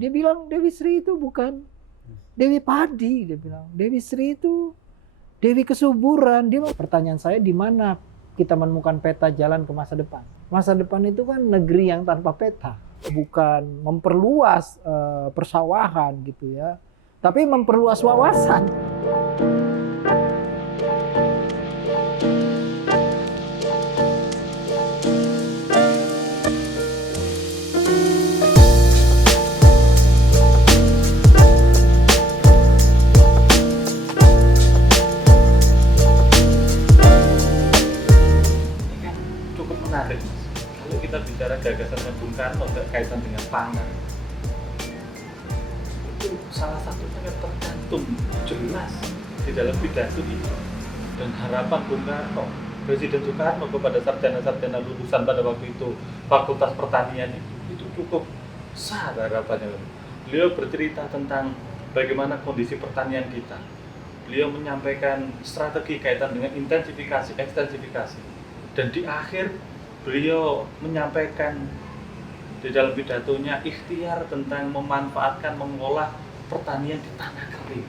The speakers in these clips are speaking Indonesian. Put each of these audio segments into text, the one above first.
Dia bilang Dewi Sri itu bukan Dewi Padi, dia bilang. Dewi Sri itu Dewi kesuburan. Pertanyaan saya, di mana kita menemukan peta jalan ke masa depan? Masa depan itu kan negeri yang tanpa peta, bukan memperluas persawahan gitu ya, tapi memperluas wawasan. Menarik, kalau kita bicara gagasannya Bung Karno kaitan dengan pangan, itu salah satunya yang tercantum jelas di dalam pidato itu. Dan harapan Bung Karno, Presiden Soekarno kepada sarjana-sarjana lulusan pada waktu itu Fakultas Pertanian itu cukup besar harapannya. Beliau bercerita tentang bagaimana kondisi pertanian kita. Beliau menyampaikan strategi kaitan dengan intensifikasi, ekstensifikasi. Dan di akhir beliau menyampaikan di dalam pidatonya ikhtiar tentang memanfaatkan, mengolah pertanian di tanah kering.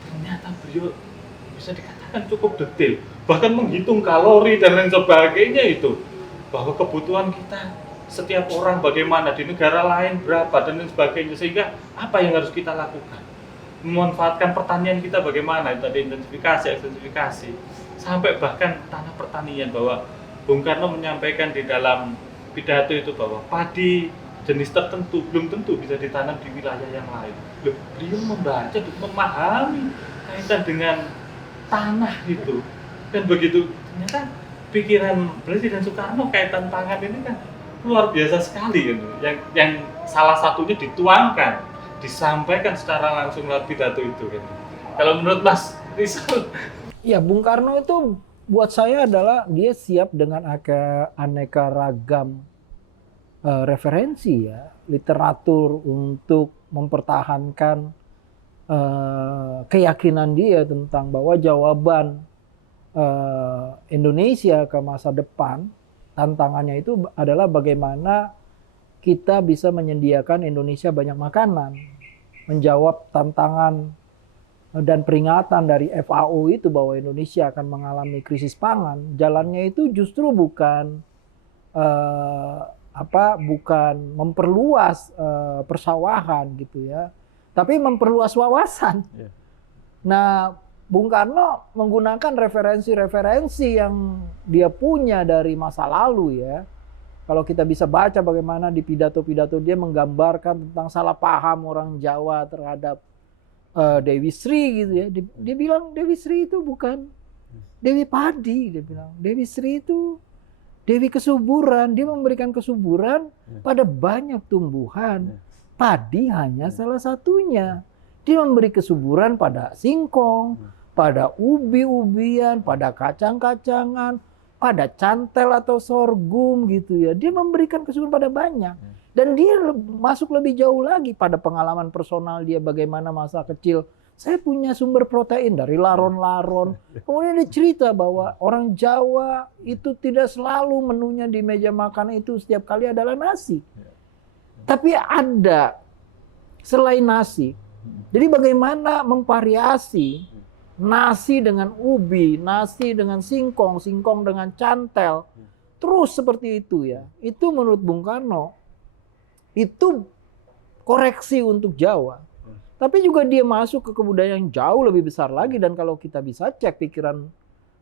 Ternyata beliau bisa dikatakan cukup detail, bahkan menghitung kalori dan lain sebagainya itu. Bahwa kebutuhan kita setiap orang bagaimana, di negara lain berapa dan lain sebagainya, sehingga apa yang harus kita lakukan. Memanfaatkan pertanian kita bagaimana, itu ada intensifikasi, ekstensifikasi, sampai bahkan tanah pertanian. Bahwa Bung Karno menyampaikan di dalam pidato itu bahwa padi jenis tertentu belum tentu bisa ditanam di wilayah yang lain. Beliau membaca, memahami kaitan dengan tanah itu. Dan begitu ternyata pikiran Presiden Soekarno kaitan pangan ini kan luar biasa sekali gitu. Yang salah satunya dituangkan, disampaikan secara langsung lewat pidato itu gitu. Kalau menurut Mas Rizal? Ya, Bung Karno itu buat saya adalah dia siap dengan aneka ragam referensi ya, literatur untuk mempertahankan keyakinan dia tentang bahwa jawaban Indonesia ke masa depan, tantangannya itu adalah bagaimana kita bisa menyediakan Indonesia banyak makanan, menjawab tantangan dan peringatan dari FAO itu bahwa Indonesia akan mengalami krisis pangan. Jalannya itu justru bukan bukan memperluas persawahan gitu ya, tapi memperluas wawasan. Nah, Bung Karno menggunakan referensi-referensi yang dia punya dari masa lalu ya. Kalau kita bisa baca bagaimana di pidato-pidato dia menggambarkan tentang salah paham orang Jawa terhadap Dewi Sri gitu ya. Dia bilang Dewi Sri itu bukan Dewi Padi, dia bilang. Dewi Sri itu Dewi kesuburan. Dia memberikan kesuburan pada banyak tumbuhan. Padi hanya salah satunya. Dia memberi kesuburan pada singkong, pada ubi-ubian, pada kacang-kacangan, pada cantel atau sorghum gitu ya. Dia memberikan kesuburan pada banyak. Dan dia masuk lebih jauh lagi pada pengalaman personal dia, bagaimana masa kecil. Saya punya sumber protein dari laron-laron. Kemudian dia cerita bahwa orang Jawa itu tidak selalu menunya di meja makan itu setiap kali adalah nasi. Tapi ada selain nasi. Jadi bagaimana memvariasi nasi dengan ubi, nasi dengan singkong, singkong dengan cantel. Terus seperti itu ya. Itu menurut Bung Karno itu koreksi untuk Jawa. Tapi juga dia masuk ke kebudayaan yang jauh lebih besar lagi. Dan kalau kita bisa cek pikiran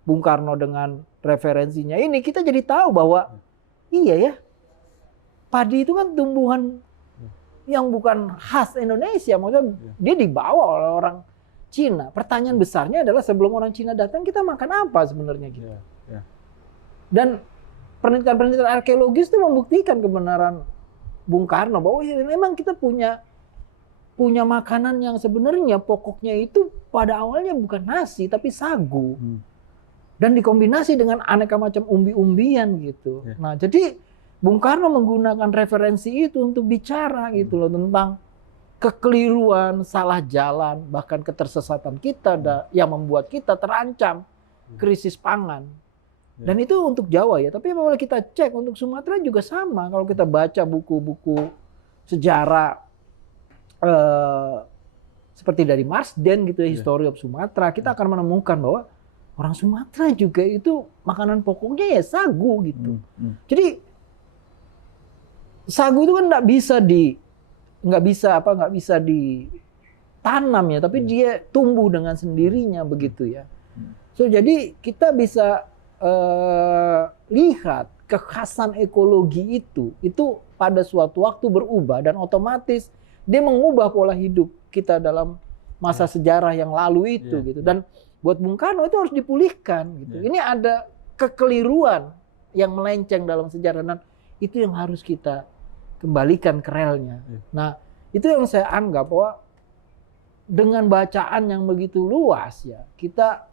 Bung Karno dengan referensinya ini, kita jadi tahu bahwa iya ya, padi itu kan tumbuhan yang bukan khas Indonesia. Maksudnya dia dibawa oleh orang Cina. Pertanyaan besarnya adalah sebelum orang Cina datang kita makan apa sebenarnya gitu. Dan penelitian-penelitian arkeologis itu membuktikan kebenaran Bung Karno bahwa ya, memang kita punya makanan yang sebenarnya pokoknya itu pada awalnya bukan nasi tapi sagu. Dan dikombinasi dengan aneka macam umbi-umbian gitu. Nah, jadi Bung Karno menggunakan referensi itu untuk bicara gitu loh tentang kekeliruan, salah jalan, bahkan ketersesatan kita yang membuat kita terancam krisis pangan. Dan itu untuk Jawa ya, tapi kalau kita cek untuk Sumatera juga sama. Kalau kita baca buku-buku sejarah seperti dari Marsden gitu ya, History of Sumatera, kita akan menemukan bahwa orang Sumatera juga itu makanan pokoknya ya sagu gitu. Jadi sagu itu kan nggak bisa ditanam ya, tapi dia tumbuh dengan sendirinya begitu ya. So jadi kita bisa lihat kekhasan ekologi itu pada suatu waktu berubah dan otomatis dia mengubah pola hidup kita dalam masa sejarah yang lalu itu gitu. Dan buat Bung Karno itu harus dipulihkan gitu. Ini ada kekeliruan yang melenceng dalam sejarah dan itu yang harus kita kembalikan ke relnya. Nah, itu yang saya anggap bahwa dengan bacaan yang begitu luas ya, kita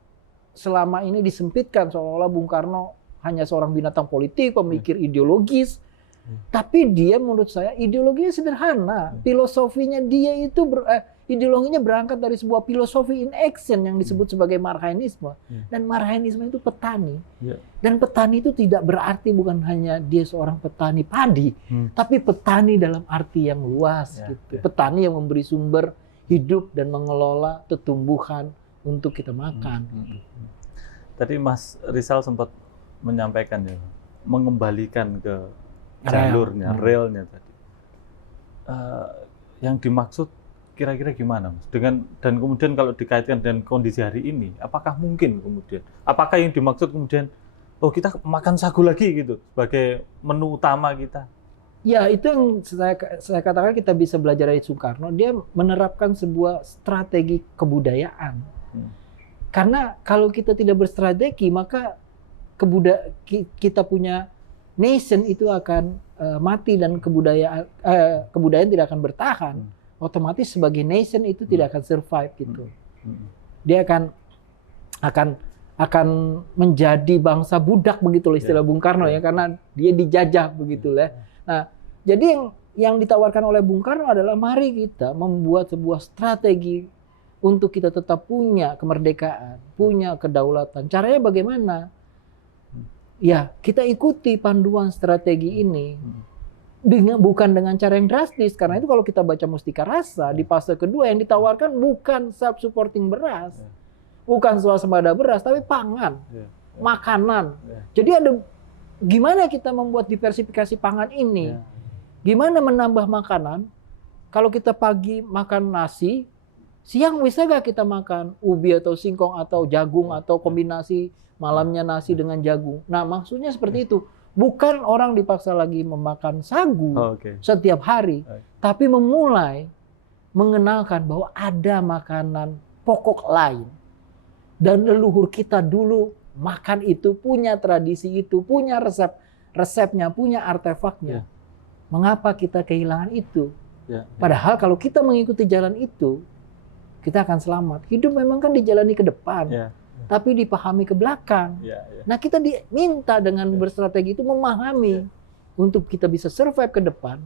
selama ini disempitkan seolah-olah Bung Karno hanya seorang binatang politik, pemikir ideologis. Tapi dia menurut saya ideologinya sederhana. Filosofinya dia itu ideologinya berangkat dari sebuah filosofi in action yang disebut sebagai Marxisme. Dan Marxisme itu petani. Dan petani itu tidak berarti bukan hanya dia seorang petani padi, tapi petani dalam arti yang luas gitu. Petani yang memberi sumber hidup dan mengelola tumbuhan untuk kita makan. Tadi Mas Rizal sempat menyampaikan ya, mengembalikan ke jalurnya, relnya tadi. Yang dimaksud kira-kira gimana, Mas? Dan kemudian kalau dikaitkan dengan kondisi hari ini, apakah mungkin kemudian? Apakah yang dimaksud kemudian, oh kita makan sagu lagi gitu sebagai menu utama kita? Ya itu yang saya katakan kita bisa belajar dari Soekarno. Dia menerapkan sebuah strategi kebudayaan. Karena kalau kita tidak berstrategi, maka kita punya nation itu akan mati dan kebudayaan tidak akan bertahan. Otomatis sebagai nation itu tidak akan survive gitu. Dia akan menjadi bangsa budak begitu loh istilah Bung Karno ya, karena dia dijajah begitu lah. Nah, jadi yang ditawarkan oleh Bung Karno adalah mari kita membuat sebuah strategi untuk kita tetap punya kemerdekaan, punya kedaulatan. Caranya bagaimana? Ya, kita ikuti panduan strategi ini. Bukan dengan cara yang drastis, karena itu kalau kita baca Mustika Rasa di fase kedua yang ditawarkan bukan self-supporting beras, bukan swasembada beras, tapi pangan, makanan. Jadi ada gimana kita membuat diversifikasi pangan ini? Gimana menambah makanan? Kalau kita pagi makan nasi, siang bisa gak kita makan ubi atau singkong atau jagung atau kombinasi malamnya nasi dengan jagung. Nah, maksudnya seperti itu. Bukan orang dipaksa lagi memakan sagu setiap hari, tapi memulai mengenalkan bahwa ada makanan pokok lain. Dan leluhur kita dulu makan itu, punya tradisi itu, punya resepnya, punya artefaknya. Mengapa kita kehilangan itu? Padahal kalau kita mengikuti jalan itu, kita akan selamat. Hidup memang kan dijalani ke depan. Tapi dipahami ke belakang. Nah, kita diminta dengan berstrategi itu memahami untuk kita bisa survive ke depan.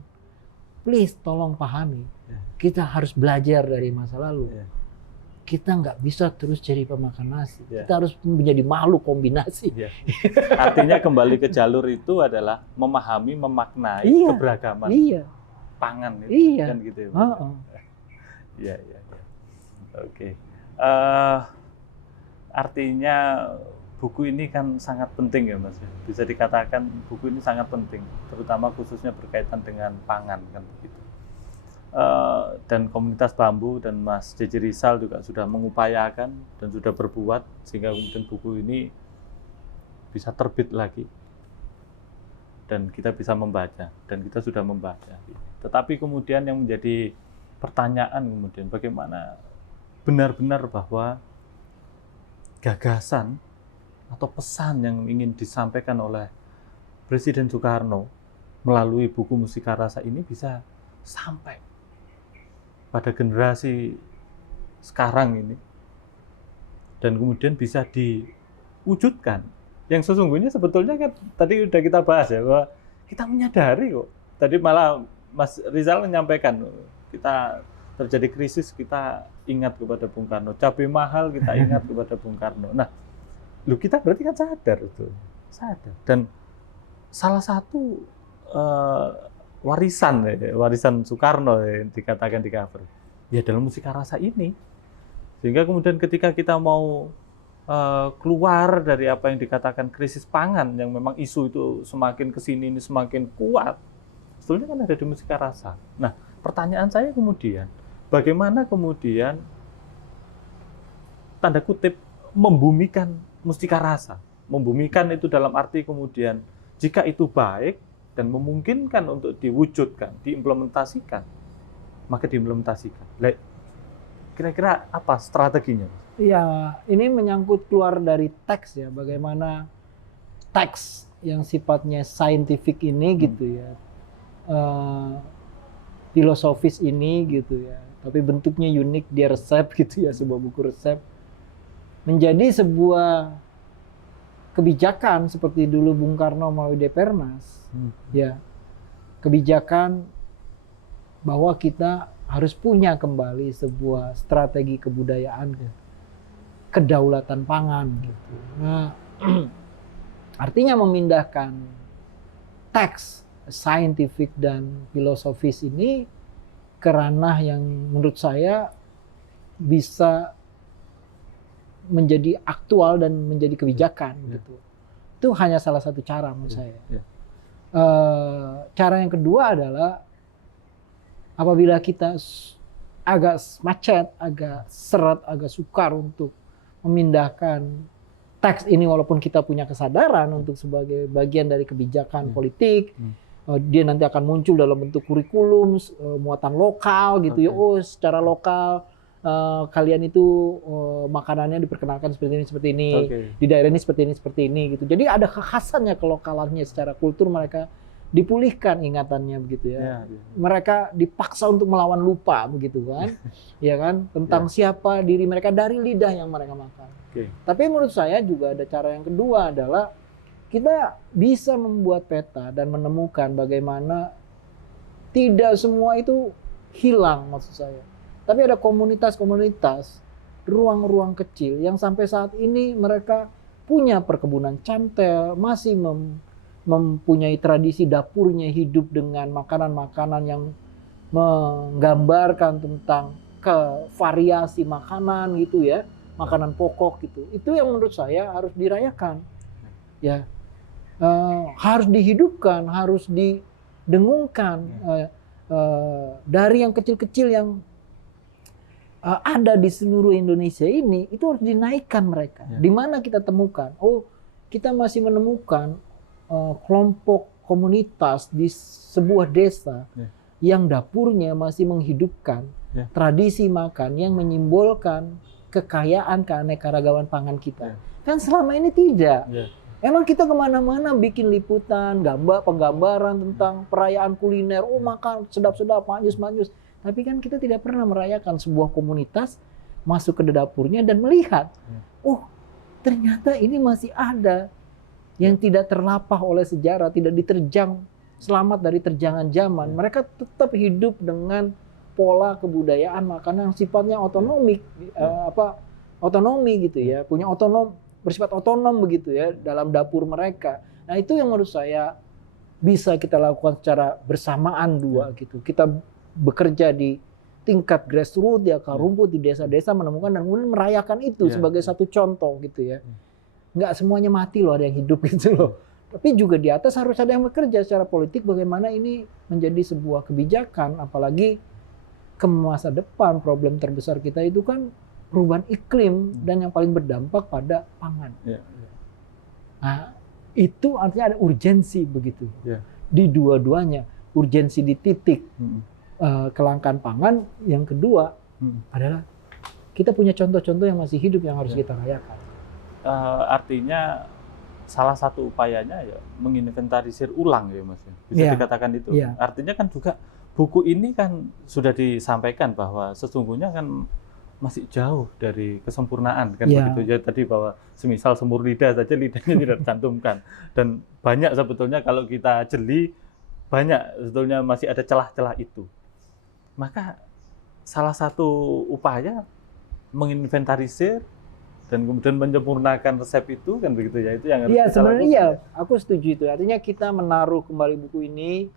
Please, tolong pahami. Kita harus belajar dari masa lalu. Kita nggak bisa terus jadi pemakan nasi. Kita harus menjadi makhluk kombinasi. Artinya kembali ke jalur itu adalah memahami, memaknai keberagaman pangan itu, kan gitu ya. Iya. Oke. Artinya buku ini kan sangat penting ya Mas. Bisa dikatakan buku ini sangat penting, terutama khususnya berkaitan dengan pangan kan begitu. Dan komunitas bambu dan Mas JJ Rizal juga sudah mengupayakan dan sudah berbuat sehingga kemudian buku ini bisa terbit lagi dan kita bisa membaca dan kita sudah membaca. Tetapi kemudian yang menjadi pertanyaan kemudian bagaimana benar-benar bahwa gagasan atau pesan yang ingin disampaikan oleh Presiden Soekarno melalui buku Mustika Rasa ini bisa sampai pada generasi sekarang ini dan kemudian bisa diwujudkan. Yang sesungguhnya sebetulnya kan tadi udah kita bahas ya bahwa kita menyadari kok. Tadi malah Mas Rizal menyampaikan kita terjadi krisis, kita ingat kepada Bung Karno. Cabai mahal, kita ingat kepada Bung Karno. Nah, kita berarti kan sadar itu. Sadar. Dan salah satu warisan Soekarno yang dikatakan di cover. Ya dalam musika rasa ini. Sehingga kemudian ketika kita mau keluar dari apa yang dikatakan krisis pangan yang memang isu itu semakin kesini ini semakin kuat, sebetulnya kan ada di musika rasa. Nah, pertanyaan saya kemudian, bagaimana kemudian tanda kutip membumikan mustika rasa? Membumikan itu dalam arti kemudian jika itu baik dan memungkinkan untuk diwujudkan, diimplementasikan, maka diimplementasikan. Kira-kira apa strateginya? Ya, ini menyangkut keluar dari teks ya, bagaimana teks yang sifatnya scientific ini gitu ya, filosofis ini gitu ya, tapi bentuknya unik, dia resep gitu ya, sebuah buku resep, menjadi sebuah kebijakan seperti dulu Bung Karno melalui Depernas, ya, kebijakan bahwa kita harus punya kembali sebuah strategi kebudayaan, kedaulatan pangan gitu. Nah, artinya memindahkan teks scientific dan filosofis ini ke ranah yang menurut saya bisa menjadi aktual dan menjadi kebijakan gitu. Itu hanya salah satu cara menurut saya. Cara yang kedua adalah apabila kita agak macet, agak seret, agak sukar untuk memindahkan teks ini walaupun kita punya kesadaran untuk sebagai bagian dari kebijakan politik, dia nanti akan muncul dalam bentuk kurikulum, muatan lokal gitu ya, secara lokal kalian itu makanannya diperkenalkan seperti ini, di daerah ini seperti ini gitu. Jadi ada kekhasannya, kelokalannya secara kultur mereka dipulihkan ingatannya begitu ya. Mereka dipaksa untuk melawan lupa begitu kan. Ya kan, tentang siapa diri mereka dari lidah yang mereka makan. Tapi menurut saya juga ada cara yang kedua adalah kita bisa membuat peta dan menemukan bagaimana tidak semua itu hilang maksud saya. Tapi ada komunitas-komunitas, ruang-ruang kecil yang sampai saat ini mereka punya perkebunan cantel, masih mempunyai tradisi dapurnya hidup dengan makanan-makanan yang menggambarkan tentang variasi makanan gitu ya, makanan pokok gitu. Itu yang menurut saya harus dirayakan, ya, harus dihidupkan, harus didengungkan dari yang kecil-kecil yang ada di seluruh Indonesia ini, itu harus dinaikkan mereka. Di mana kita temukan? Oh, kita masih menemukan kelompok komunitas di sebuah desa yang dapurnya masih menghidupkan tradisi makan yang menyimbolkan kekayaan keanekaragaman pangan kita. Kan selama ini tidak. Emang kita kemana-mana bikin liputan, penggambaran tentang perayaan kuliner, oh makan sedap-sedap, manyus-manyus. Tapi kan kita tidak pernah merayakan sebuah komunitas masuk ke dapurnya dan melihat, oh ternyata ini masih ada yang tidak terlapah oleh sejarah, tidak diterjang, selamat dari terjangan zaman. Mereka tetap hidup dengan pola kebudayaan makanan yang sifatnya otonomi gitu ya, punya bersifat otonom begitu ya dalam dapur mereka. Nah itu yang menurut saya bisa kita lakukan secara bersamaan gitu. Kita bekerja di tingkat grassroots di akar rumput di desa-desa menemukan dan kemudian merayakan itu sebagai satu contoh gitu ya. Nggak semuanya mati loh, ada yang hidup gitu loh. Tapi juga di atas harus ada yang bekerja secara politik bagaimana ini menjadi sebuah kebijakan, apalagi ke masa depan problem terbesar kita itu kan perubahan iklim dan yang paling berdampak pada pangan. Nah, itu artinya ada urgensi begitu. Di dua-duanya, urgensi di titik kelangkaan pangan, yang kedua adalah kita punya contoh-contoh yang masih hidup yang harus kita rayakan. Artinya salah satu upayanya ya menginventarisir ulang ya Mas. Bisa dikatakan itu. Artinya kan juga buku ini kan sudah disampaikan bahwa sesungguhnya kan masih jauh dari kesempurnaan kan begitu ya tadi, bahwa semisal semur lidah saja lidahnya tidak tercantumkan, dan banyak sebetulnya kalau kita jeli banyak sebetulnya masih ada celah-celah itu. Maka salah satu upaya menginventarisir dan kemudian menyempurnakan resep itu kan begitu ya, itu yang harus kita lakukan. Sebenarnya aku setuju itu. Artinya kita menaruh kembali buku ini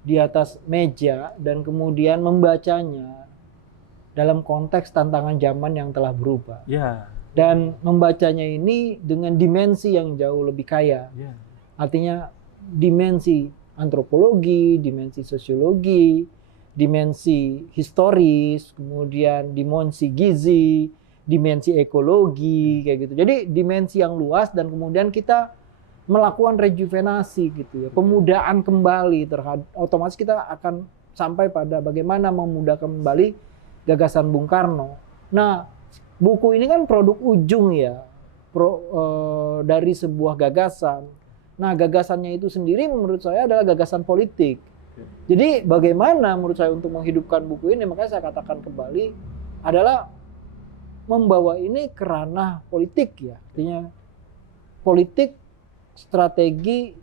di atas meja dan kemudian membacanya dalam konteks tantangan zaman yang telah berubah. Ya. Dan membacanya ini dengan dimensi yang jauh lebih kaya. Ya. Artinya dimensi antropologi, dimensi sosiologi, dimensi historis, kemudian dimensi gizi, dimensi ekologi, kayak gitu. Jadi dimensi yang luas dan kemudian kita melakukan rejuvenasi gitu ya, pemudaan kembali terhadap, otomatis kita akan sampai pada bagaimana memudahkan kembali gagasan Bung Karno. Nah, buku ini kan produk ujung ya, dari sebuah gagasan. Nah, gagasannya itu sendiri menurut saya adalah gagasan politik. Jadi bagaimana menurut saya untuk menghidupkan buku ini, makanya saya katakan kembali adalah membawa ini ke ranah politik ya, artinya politik strategi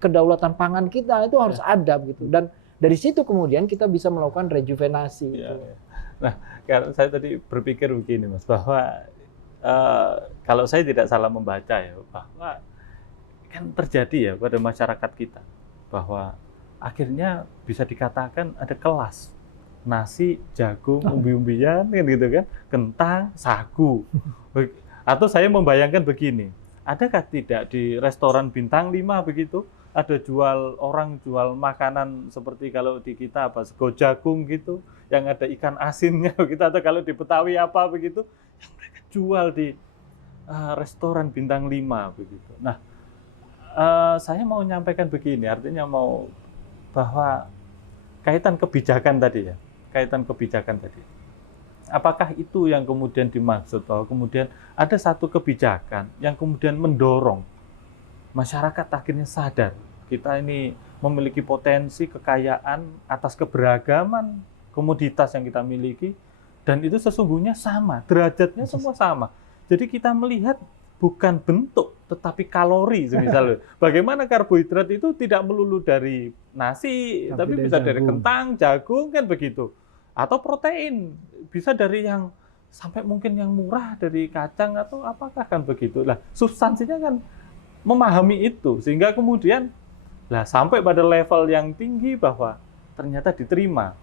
kedaulatan pangan kita itu harus ada gitu, dan dari situ kemudian kita bisa melakukan rejuvenasi. Ya. Gitu. Nah, saya tadi berpikir begini Mas, bahwa kalau saya tidak salah membaca ya, bahwa kan terjadi ya pada masyarakat kita bahwa akhirnya bisa dikatakan ada kelas nasi, jagung, umbi-umbian kan gitu kan, kentang, sagu. Atau saya membayangkan begini, adakah tidak di restoran bintang 5 begitu ada orang jual makanan seperti kalau di kita apa sego jagung gitu, yang ada ikan asinnya begitu, atau kalau di Betawi apa begitu yang mereka jual di restoran bintang 5 begitu. Nah, saya mau menyampaikan begini, artinya bahwa kaitan kebijakan tadi ya, apakah itu yang kemudian dimaksud, bahwa kemudian ada satu kebijakan yang kemudian mendorong masyarakat akhirnya sadar kita ini memiliki potensi kekayaan atas keberagaman komoditas yang kita miliki, dan itu sesungguhnya sama, derajatnya semua sama. Jadi kita melihat bukan bentuk tetapi kalori misalnya. Bagaimana karbohidrat itu tidak melulu dari nasi, tapi bisa dari kentang, jagung kan begitu. Atau protein, bisa dari yang sampai mungkin yang murah dari kacang atau apakah kan begitu. Lah, substansinya kan memahami itu sehingga kemudian sampai pada level yang tinggi bahwa ternyata diterima.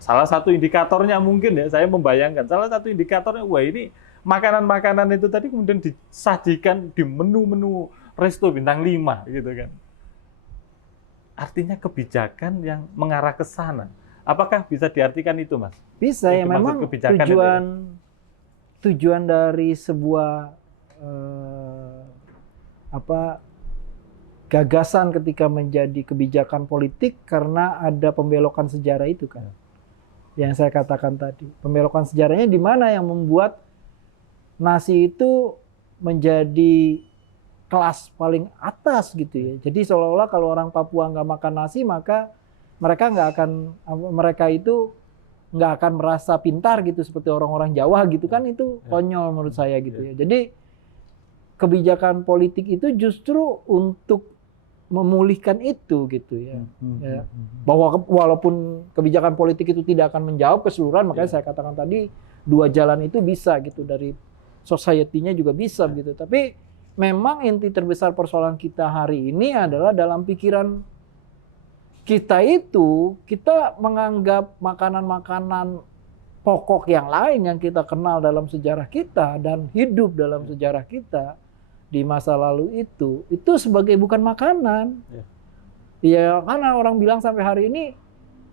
Salah satu indikatornya mungkin ya, saya membayangkan salah satu indikatornya, wah ini makanan-makanan itu tadi kemudian disajikan di menu-menu resto bintang 5 gitu kan. Artinya kebijakan yang mengarah ke sana. Apakah bisa diartikan itu, Mas? Bisa ya, memang tujuan dari sebuah gagasan ketika menjadi kebijakan politik karena ada pembelokan sejarah itu kan. Yang saya katakan tadi. Pembelokan sejarahnya di mana yang membuat nasi itu menjadi kelas paling atas gitu ya. Jadi seolah-olah kalau orang Papua nggak makan nasi maka mereka itu nggak akan merasa pintar gitu seperti orang-orang Jawa gitu kan, itu konyol menurut saya gitu ya. Jadi kebijakan politik itu justru untuk memulihkan itu gitu ya. Bahwa walaupun kebijakan politik itu tidak akan menjawab keseluruhan, makanya saya katakan tadi 2 jalan itu bisa gitu, dari society-nya juga bisa gitu. Tapi memang inti terbesar persoalan kita hari ini adalah dalam pikiran kita itu, kita menganggap makanan-makanan pokok yang lain yang kita kenal dalam sejarah kita dan hidup dalam sejarah kita di masa lalu itu sebagai bukan makanan. Ya, karena orang bilang sampai hari ini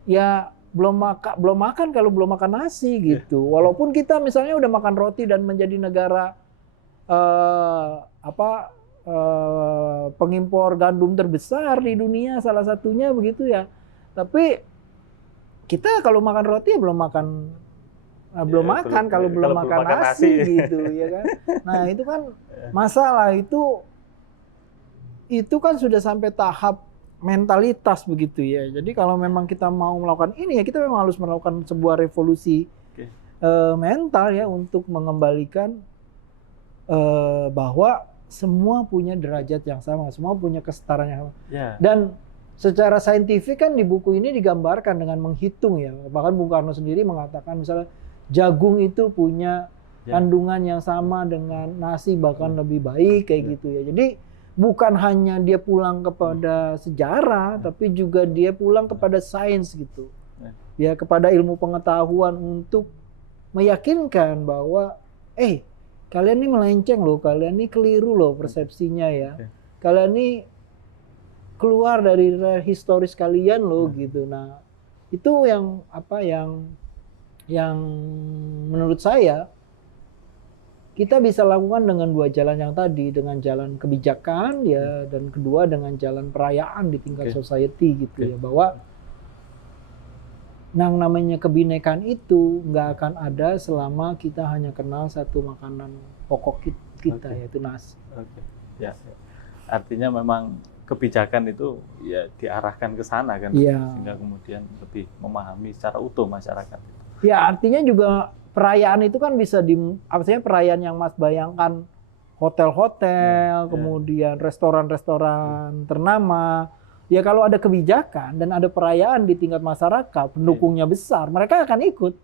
ya belum makan kalau belum makan nasi gitu. Walaupun kita misalnya udah makan roti dan menjadi negara pengimpor gandum terbesar di dunia, salah satunya begitu ya. Tapi kita kalau makan roti ya belum makan kalau belum makan nasi gitu ya kan. Nah, itu kan masalah itu kan sudah sampai tahap mentalitas begitu ya. Jadi kalau memang kita mau melakukan ini ya kita memang harus melakukan sebuah revolusi mental ya untuk mengembalikan bahwa semua punya derajat yang sama, semua punya kesetaraan yang sama. Dan secara saintifik kan di buku ini digambarkan dengan menghitung ya. Bahkan Bung Karno sendiri mengatakan misalnya jagung itu punya kandungan yang sama dengan nasi, bahkan lebih baik kayak gitu ya. Jadi bukan hanya dia pulang kepada sejarah, tapi juga dia pulang kepada sains gitu. Ya, kepada ilmu pengetahuan untuk meyakinkan bahwa kalian ini melenceng loh, kalian ini keliru loh persepsinya ya. Kalian ini keluar dari historis kalian loh gitu. Nah, itu yang menurut saya kita bisa lakukan dengan dua jalan yang tadi, dengan jalan kebijakan ya, dan kedua dengan jalan perayaan di tingkat society gitu ya, bahwa yang namanya kebinekaan itu nggak akan ada selama kita hanya kenal satu makanan pokok kita, yaitu nasi. Ya. Artinya memang kebijakan itu ya diarahkan ke sana kan, sehingga kemudian lebih memahami secara utuh masyarakat. Ya, artinya juga perayaan itu kan bisa artinya perayaan yang Mas bayangkan, hotel-hotel, kemudian restoran-restoran ternama. Ya kalau ada kebijakan dan ada perayaan di tingkat masyarakat, pendukungnya besar, mereka akan ikut.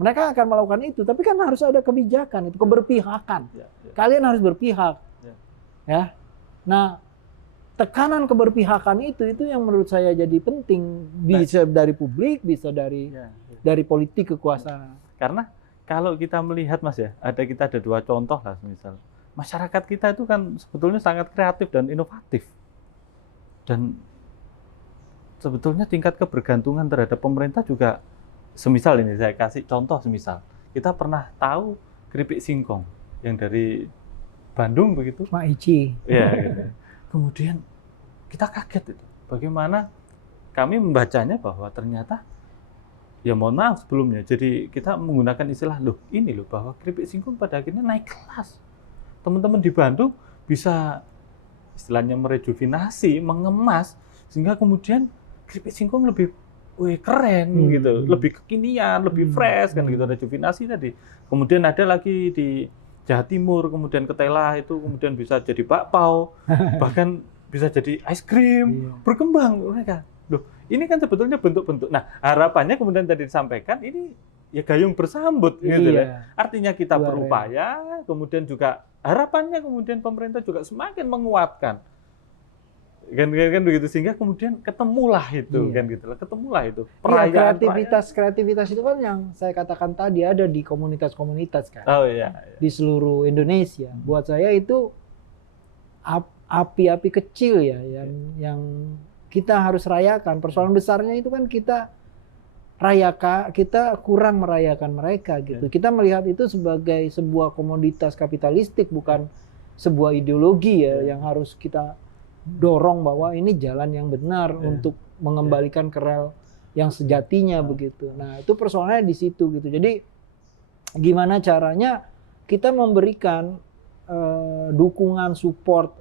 Mereka akan melakukan itu, tapi kan harus ada kebijakan, itu keberpihakan. Kalian harus berpihak. Ya. Nah, tekanan keberpihakan itu yang menurut saya jadi penting, bisa dari publik, bisa dari politik kekuasaan. Karena kalau kita melihat Mas ya, kita ada dua contoh lah, misal masyarakat kita itu kan sebetulnya sangat kreatif dan inovatif. Dan sebetulnya tingkat kebergantungan terhadap pemerintah juga, semisal ini saya kasih contoh, semisal kita pernah tahu keripik singkong yang dari Bandung begitu, Maici. Ya, gitu. Kemudian kita kaget itu, bagaimana kami membacanya bahwa ternyata, ya mohon maaf sebelumnya, jadi kita menggunakan istilah bahwa keripik singkong pada akhirnya naik kelas. Teman-teman di Bandung bisa istilahnya merejuvenasi, mengemas, sehingga kemudian keripik singkong lebih keren gitu, lebih kekinian, lebih fresh kan gitu, rejuvenasi tadi. Kemudian ada lagi di Jawa Timur, kemudian ketela itu kemudian bisa jadi bakpao, bahkan bisa jadi es krim, berkembang mereka. Ini kan sebetulnya bentuk-bentuk. Nah, harapannya kemudian tadi disampaikan ini ya gayung bersambut gitu ya. Artinya kita berupaya, kemudian juga harapannya kemudian pemerintah juga semakin menguatkan. Kan begitu, sehingga kemudian ketemulah itu ketemulah itu perayaan. Kreativitas itu kan yang saya katakan tadi ada di komunitas-komunitas kan. Di seluruh Indonesia. Buat saya itu api-api kecil ya yang kita harus rayakan. Persoalan besarnya itu kan kita kurang merayakan mereka gitu. Kita melihat itu sebagai sebuah komoditas kapitalistik, bukan sebuah ideologi yang harus kita dorong bahwa ini jalan yang benar untuk mengembalikan ke rel yang sejatinya begitu. Nah, itu persoalannya di situ gitu. Jadi gimana caranya kita memberikan dukungan, support,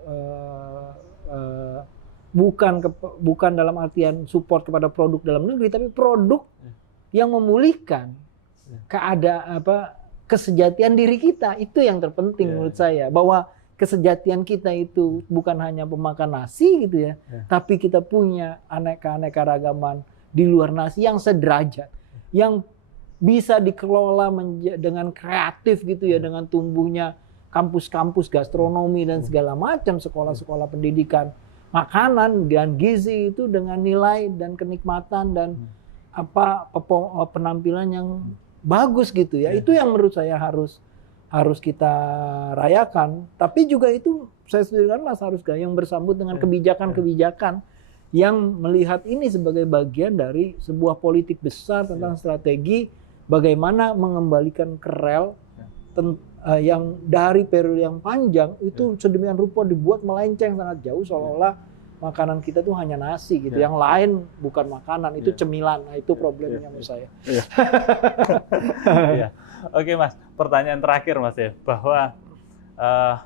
bukan dalam artian support kepada produk dalam negeri, tapi produk yang memulihkan kesejatian diri kita. Itu yang terpenting menurut saya, bahwa kesejatian kita itu bukan hanya pemakan nasi gitu ya, tapi kita punya aneka ragaman di luar nasi yang sederajat, yang bisa dikelola dengan kreatif gitu ya, dengan tumbuhnya kampus-kampus gastronomi dan segala macam, sekolah-sekolah pendidikan makanan dan gizi itu dengan nilai dan kenikmatan dan penampilan yang bagus gitu ya. Itu yang menurut saya harus kita rayakan. Tapi juga itu saya setuju dengan Mas Haruska yang bersambut dengan kebijakan-kebijakan yang melihat ini sebagai bagian dari sebuah politik besar tentang strategi bagaimana mengembalikan ke rel yang dari periode yang panjang itu sedemikian rupa dibuat melenceng sangat jauh, seolah-olah makanan kita tuh hanya nasi gitu. Yang lain bukan makanan, itu cemilan. Nah, itu problemnya menurut saya. Oke Mas, pertanyaan terakhir Mas ya, bahwa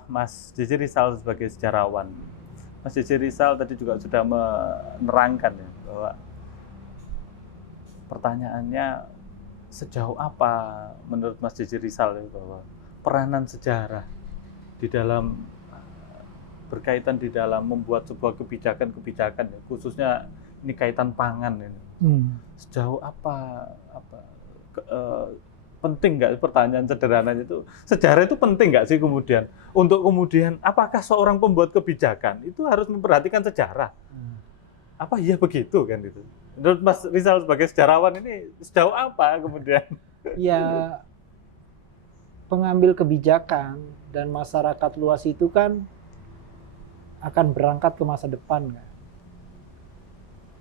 Mas JJ Rizal sebagai sejarawan, Mas JJ Rizal tadi juga sudah menerangkan ya, bahwa pertanyaannya sejauh apa menurut Mas JJ Rizal ya, bahwa peranan sejarah di dalam berkaitan di dalam membuat sebuah kebijakan ya, khususnya ini kaitan pangan ini. Sejauh apa penting nggak pertanyaan sederhananya itu, sejarah itu penting nggak sih kemudian untuk kemudian apakah seorang pembuat kebijakan itu harus memperhatikan sejarah? Apa iya begitu kan itu? Menurut Mas Rizal sebagai sejarawan ini sejauh apa kemudian? Ya, pengambil kebijakan dan masyarakat luas itu kan akan berangkat ke masa depan kan.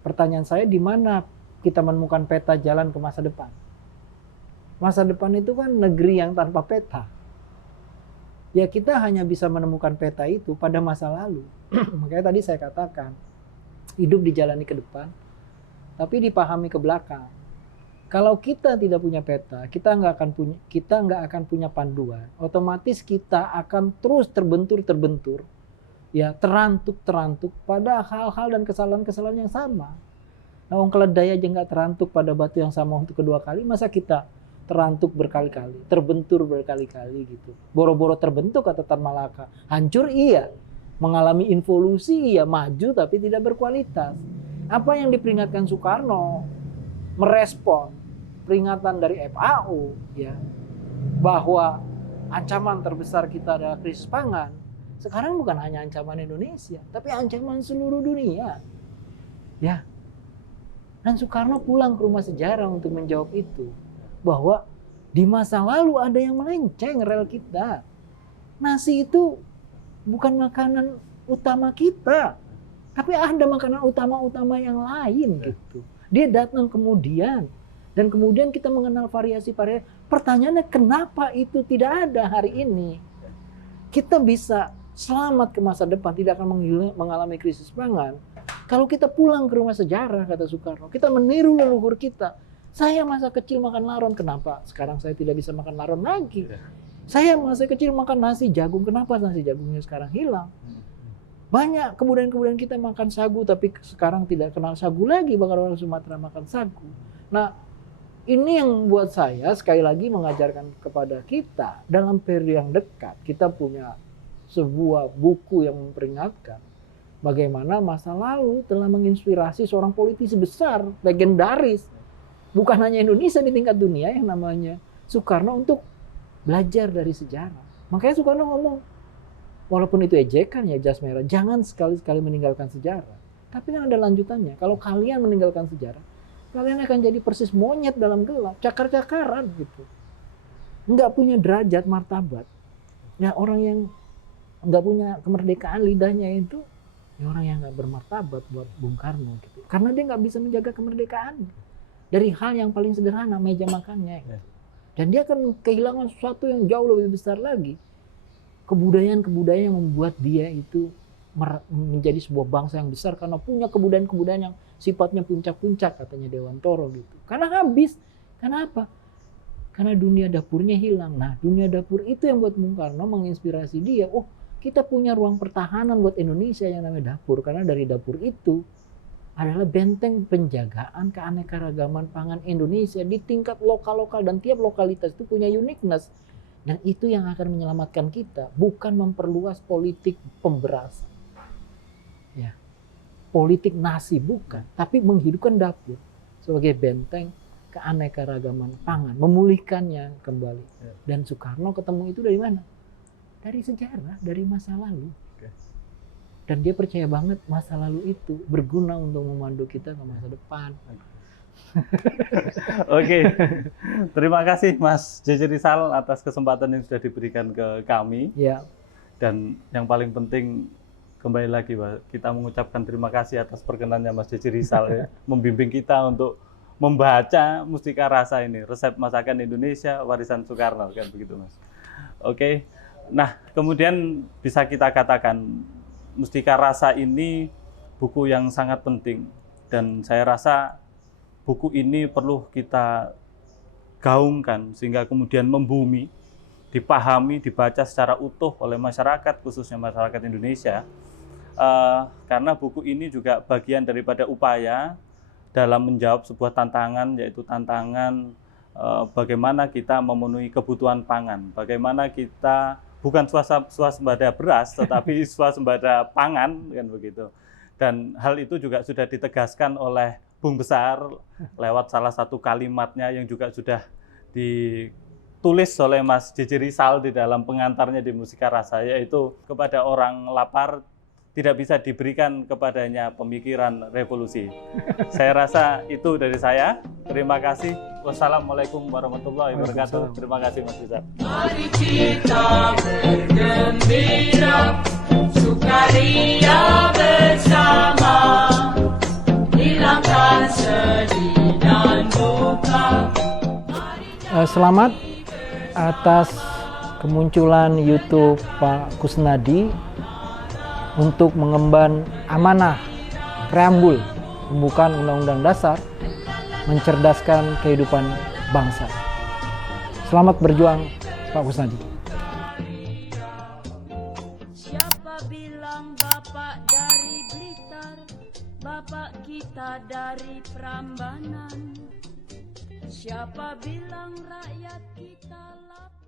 Pertanyaan saya, di mana kita menemukan peta jalan ke masa depan? Masa depan itu kan negeri yang tanpa peta. Ya kita hanya bisa menemukan peta itu pada masa lalu. Makanya tadi saya katakan, hidup dijalani ke depan, tapi dipahami ke belakang. Kalau kita tidak punya peta, kita nggak akan punya panduan. Otomatis kita akan terus terbentur, ya terantuk pada hal-hal dan kesalahan-kesalahan yang sama. Nah, wong keledai aja nggak terantuk pada batu yang sama untuk kedua kali, masa kita terantuk berkali-kali, terbentur berkali-kali gitu. Boro-boro terbentuk kata Tan Malaka, hancur iya, mengalami involusi iya, maju tapi tidak berkualitas. Apa yang diperingatkan Soekarno merespon peringatan dari FAO ya, bahwa ancaman terbesar kita adalah krisis pangan. Sekarang bukan hanya ancaman Indonesia, tapi ancaman seluruh dunia. Ya. Dan Soekarno pulang ke rumah sejarah untuk menjawab itu. Bahwa di masa lalu ada yang melenceng rel kita. Nasi itu bukan makanan utama kita, tapi ada makanan utama-utama yang lain gitu. Dia datang kemudian, dan kemudian kita mengenal variasi-variasi. Pertanyaannya, kenapa itu tidak ada hari ini? Kita bisa selamat ke masa depan, tidak akan mengalami krisis pangan. Kalau kita pulang ke rumah sejarah, kata Soekarno, kita meniru leluhur kita. Saya masa kecil makan laron, kenapa sekarang saya tidak bisa makan laron lagi? Saya masa kecil makan nasi jagung, kenapa nasi jagungnya sekarang hilang? Banyak kebudayaan-kebudayaan kita makan sagu, tapi sekarang tidak kenal sagu lagi, bahkan orang Sumatera makan sagu. Nah, ini yang buat saya sekali lagi mengajarkan kepada kita, dalam periode yang dekat, kita punya sebuah buku yang memperingatkan bagaimana masa lalu telah menginspirasi seorang politisi besar, legendaris, bukan hanya Indonesia, di tingkat dunia, yang namanya Soekarno, untuk belajar dari sejarah. Makanya Soekarno ngomong, walaupun itu ejekan ya, jas merah, jangan sekali-sekali meninggalkan sejarah. Tapi kan ada lanjutannya. Kalau kalian meninggalkan sejarah, kalian akan jadi persis monyet dalam gelap, cakar-cakaran gitu. Nggak punya derajat, martabat. Ya, orang yang nggak punya kemerdekaan lidahnya itu, ya orang yang nggak bermartabat buat Bung Karno gitu. Karena dia nggak bisa menjaga kemerdekaan dari hal yang paling sederhana, meja makannya gitu. Dan dia akan kehilangan sesuatu yang jauh lebih besar lagi, kebudayaan-kebudayaan yang membuat dia itu menjadi sebuah bangsa yang besar, karena punya kebudayaan-kebudayaan yang sifatnya puncak-puncak, katanya Dewantoro gitu. Karena habis. Kenapa? Karena dunia dapurnya hilang. Nah, dunia dapur itu yang buat Bung Karno menginspirasi dia. Oh, kita punya ruang pertahanan buat Indonesia yang namanya dapur. Karena dari dapur itu adalah benteng penjagaan keanekaragaman pangan Indonesia di tingkat lokal-lokal, dan tiap lokalitas itu punya uniqueness. Dan itu yang akan menyelamatkan kita, bukan memperluas politik pemberasan. Ya. Politik nasi bukan, tapi menghidupkan dapur sebagai benteng keanekaragaman pangan, memulihkannya kembali. Dan Soekarno ketemu itu dari mana? Dari sejarah, dari masa lalu. Dan dia percaya banget masa lalu itu berguna untuk memandu kita ke masa depan. Oke, terima kasih Mas JJ Rizal atas kesempatan yang sudah diberikan ke kami. Ya. Dan yang paling penting, kembali lagi Pak, kita mengucapkan terima kasih atas perkenannya Mas JJ Rizal ya, membimbing kita untuk membaca Mustika Rasa ini, resep masakan Indonesia warisan Soekarno, kan begitu Mas. Oke, nah kemudian bisa kita katakan Mustika Rasa ini buku yang sangat penting, dan saya rasa buku ini perlu kita gaungkan sehingga kemudian membumi, dipahami, dibaca secara utuh oleh masyarakat, khususnya masyarakat Indonesia. Karena buku ini juga bagian daripada upaya dalam menjawab sebuah tantangan, yaitu tantangan bagaimana kita memenuhi kebutuhan pangan, bagaimana kita bukan swasembada beras, tetapi swasembada pangan, kan begitu. Dan hal itu juga sudah ditegaskan oleh Bung Besar lewat salah satu kalimatnya yang juga sudah ditulis oleh Mas JJ Rizal di dalam pengantarnya di Musika Rasa, yaitu kepada orang lapar tidak bisa diberikan kepadanya pemikiran revolusi. Saya rasa itu dari saya. Terima kasih. Wassalamualaikum warahmatullahi wabarakatuh. Terima kasih Mas Rizal. Mari kita bergembira, sukaria bersama, hilangkan sedih dan duka. Selamat atas kemunculan YouTube Pak Kusnadi untuk mengemban amanah preambul pembukaan Undang-Undang Dasar, mencerdaskan kehidupan bangsa. Selamat berjuang Pak Kusnadi. Siapa bilang Bapak dari Blitar, Bapak kita dari Prambanan. Siapa bilang rakyat kita lapar?